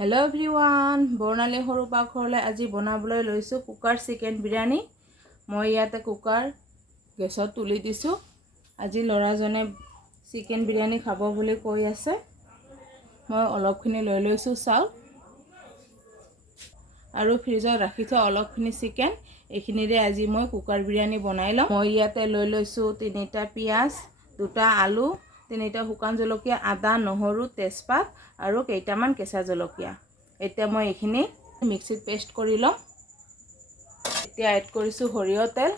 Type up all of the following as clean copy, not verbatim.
Hello everyone बर्णाली सरू पाकघरले आज बनाबले lasso कुकार चिकेन बिरियानी। मैं इते कुकार गैसत तुली दिसो। आज लराजने चिकेन बिरियानी खाब बुली कई आछे। मैं अलपखिनि लै लैसो चाउल और फ्रिजत राखि थोৱা अलपखिनि चिकेन एखिनिरे आज मैं कुकार बिरियानी बनाई लम। मैं इते लै लैसो 3टा पियाज, 2टा आलू, 3टा शुकान जलकिया, आदा, নহৰু, तेजपात और केइटामान केঁচা जलकिया। এতিয়া मैं एखिनि मिक्सित पेस्ट करि लम। এতিয়া एड करिसु सरियह तेल।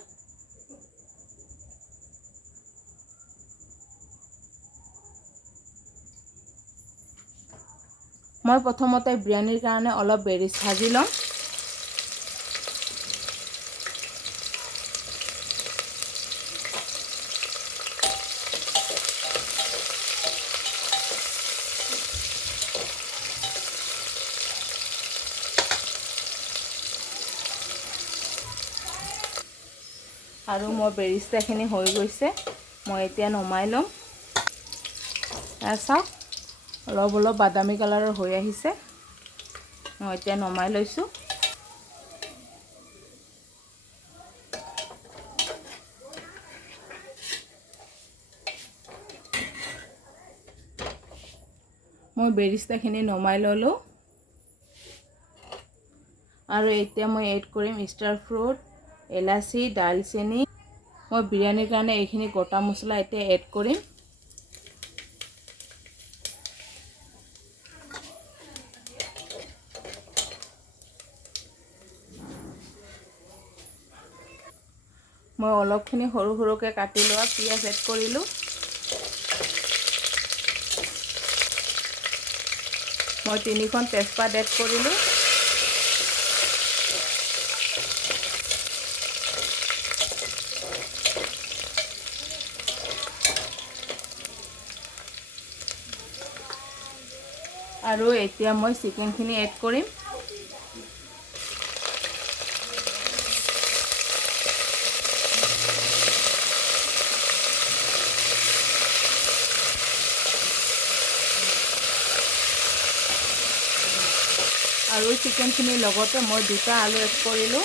मैं प्रथमते बिरियानीर कारणे अलप बेरिस भाजी लम। और मैं बेरिस्ताखिनि हो गई मैं इतना नमाई लम। चाওক अलप अलप बादामी कालार हो आहिছে। मैं इतना नमाई लैसो। मैं बेरिस्ताखिनि नमाई ललो और इतना मैं एड करिम स्टार फ्रूट, एलाची, दालचेनी। मैं बिरियानीर कारणे एखिनि गोटा मसला इतना एड करिम। मैं अलपखिनि सरू सरूके काटि लोৱা पियाज एड करिलो। मैं 3খন तेजपात एड करिलो। और এতিয়া मैं चिकेनखिनि एड करिम। और चिकेनखिनि लगते मैं 2टा आलू एड करिलो।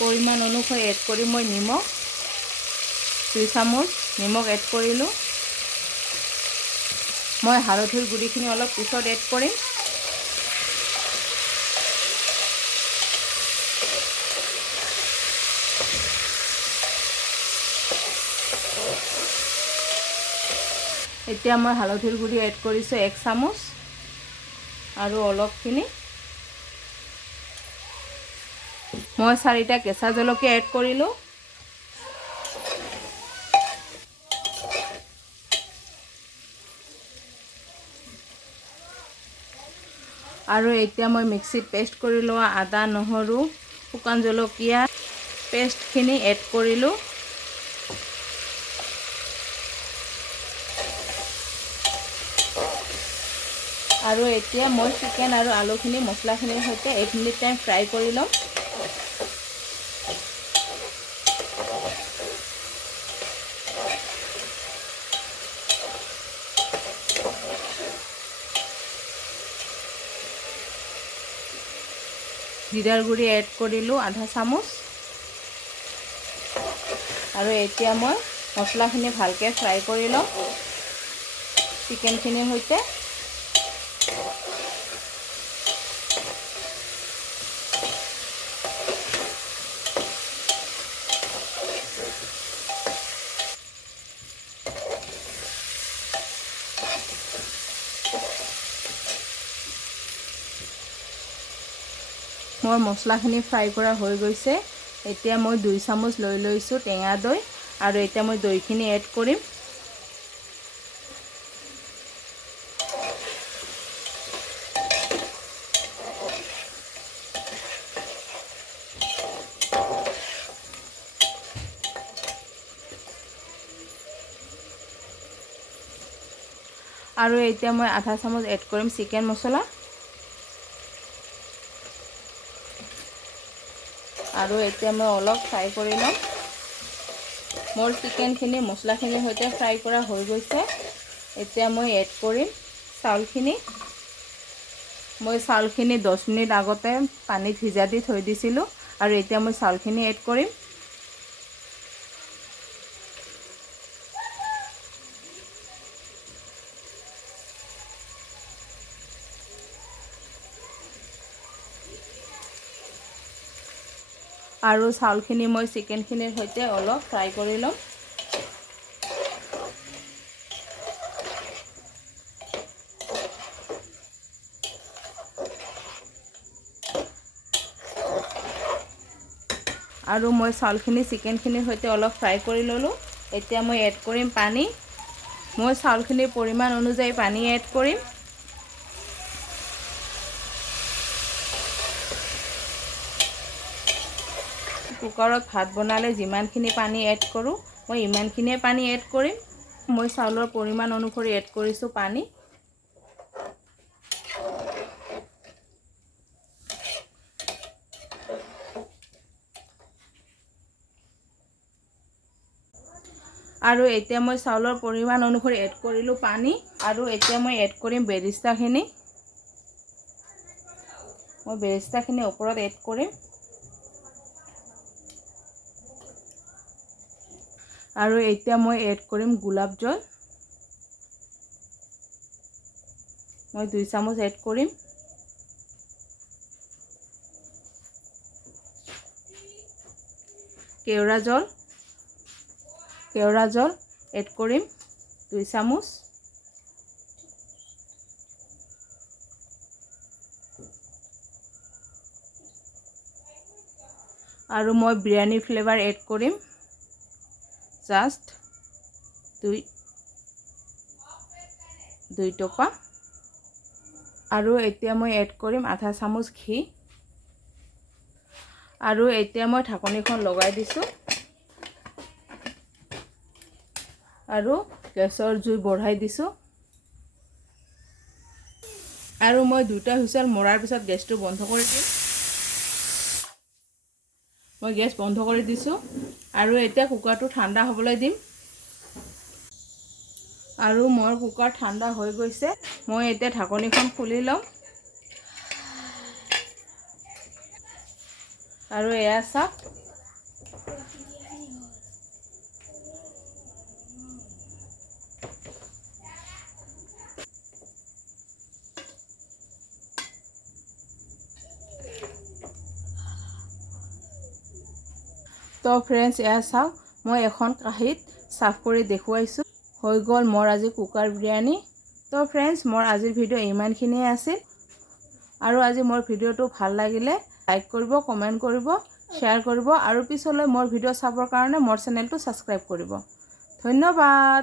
परिमाण अनुसार एड करी मैं निमख 2 চামুচ निमख एड करिलो। मैं हालधिर गुड़िखिनि अलप पिছত एड करिम। এতিয়া मैं हालधिर गुड़ी एड करिছো 1 চামুচ और अलपखिनि मैं 4टा केঁচা जलकिया एड करिलो। और इतना मैं मिक्सित पेस्ट करि लोৱা आदा, নহৰু, शुकान जलकिया पेस्टखिनि एड करिलो। और इतना मैं चिकेन और आलूखिनि मसलाखिनिर सहित 1 मिनिट टाइम फ्राई करि लम। जीरार गुड़ी एड करिलो आधा चामुच। और इतना मैं मसलाखिनि भालके फ्राई करि लम चिकेनखिनिर सहित। मोर मसलाखिनि फ्राई करा हो गई। এতিয়া मैं 2 চামুচ লৈ লৈছো টেঙা দৈ और এতিয়া मैं দৈखिनि एड करिम। আৰু এতিয়া মই আধা চামুচ এড কৰিম চিকেন মছলা আৰু এতিয়া মই অলপ ফ্ৰাই কৰি ল'ম মোৰ চিকেনখিনি মছলাখিনিৰ সৈতে ফ্ৰাই কৰা হৈ গৈছে এতিয়া মই এড কৰিম চাউলখিনি মই চাউলখিনি 10 মিনিট আগতে পানীত ভিজা দি থৈ দিছিলোঁ আৰু এতিয়া মই চাউলখিনি এড কৰিম আৰু চাউলখিনি মই চিকেনখিনিৰ সৈতে অলপ ফ্ৰাই কৰি ল'ম আৰু মই চাউলখিনি চিকেনখিনিৰ সৈতে অলপ ফ্ৰাই কৰি ল'লোঁ এতিয়া মই এড কৰিম পানী মই চাউলখিনিৰ পৰিমাণ অনুযায়ী পানী এড কৰিম কুকাৰত ভাত বনালে যিমানখিনি পানী এড কৰোঁ মই ইমানখিনিয়ে পানী এড কৰিম মই চাউলৰ পৰিমাণ অনুসৰি এড কৰিছোঁ পানী আৰু এতিয়া মই চাউলৰ পৰিমাণ অনুসৰি এড কৰিলোঁ পানী আৰু এতিয়া মই এড কৰিম বেৰিষ্টাখিনি মই বেৰিষ্টাখিনি ওপৰত এড কৰিম আৰু এতিয়া মই এড কৰিম গোলাপ জল মই 2 চামুচ এড কৰিম কেওৰা জল এড কৰিম 2 চামুচ আৰু মই বিৰিয়ানী ফ্লেভাৰ এড কৰিম জাষ্ট 2 টোপা আৰু এতিয়া মই এড কৰিম আধা চামুচ ঘি আৰু এতিয়া মই ঢাকনিখন লগাই দিছোঁ আৰু গেছৰ জুই বঢ়াই দিছোঁ আৰু মই 2টা হুইচেল মৰাৰ পিছত গেছটো বন্ধ কৰি দিম মই গেছ বন্ধ কৰি দিছোঁ আৰু এতিয়া কুকাৰটো ঠাণ্ডা হ'বলৈ দিম আৰু মোৰ কুকাৰ ঠাণ্ডা হৈ গৈছে মই এতিয়া ঢাকনিখন খুলি ল'ম আৰু এয়া চাওক তো ফ্ৰেণ্ডছ এয়া চাওক মই এখন কাঁহীত সাৰ্ভ কৰি দেখুৱাইছোঁ হৈ গ'ল মোৰ আজি কুকাৰ বিৰিয়ানী তো ফ্ৰেণ্ডছ মোৰ আজিৰ ভিডিঅ' ইমানখিনিয়ে আছিল আৰু আজি মোৰ ভিডিঅ'টো ভাল লাগিলে লাইক কৰিব কমেণ্ট কৰিব শ্বেয়াৰ কৰিব আৰু পিছলৈ মোৰ ভিডিঅ' চাবৰ কাৰণে মোৰ চেনেলটো ছাবস্ক্ৰাইব কৰিব ধন্যবাদ।